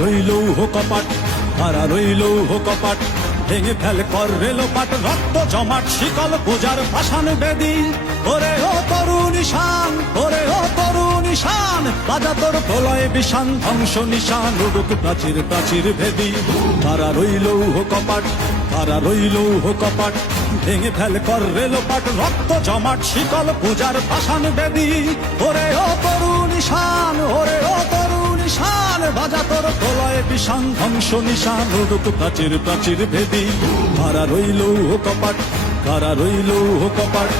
রইল কপাট, কারা রইল কপাট, ভেঙে ফেল কর রেলোপাট, রক্ত জমাট শিকল পূজার পাষাণ বেদী। ওরে ও তরুণ ঈশান, ওরে ও তরুণ ঈশান, বাজা তোর প্রলয় বিষান, ধ্বংস নিশান উড়ুক প্রাচীর প্রাচীর ভেদী। কারা রইল কপাট, কারা রইল কপাট, ভেঙে ফেল কর রেলোপাট, রক্ত জমাট শিকল পূজার পাষাণ বেদী। ওরে ও তরুণ ঈশান, ওরে ও তরুণ ঈশান, বাজা তোর প্রলয় বিষান, ধ্বংস নিশান উড়ুক প্রাচীর প্রাচীর ভেদী। কারা রইল কপাট, কারা রইল কপাট।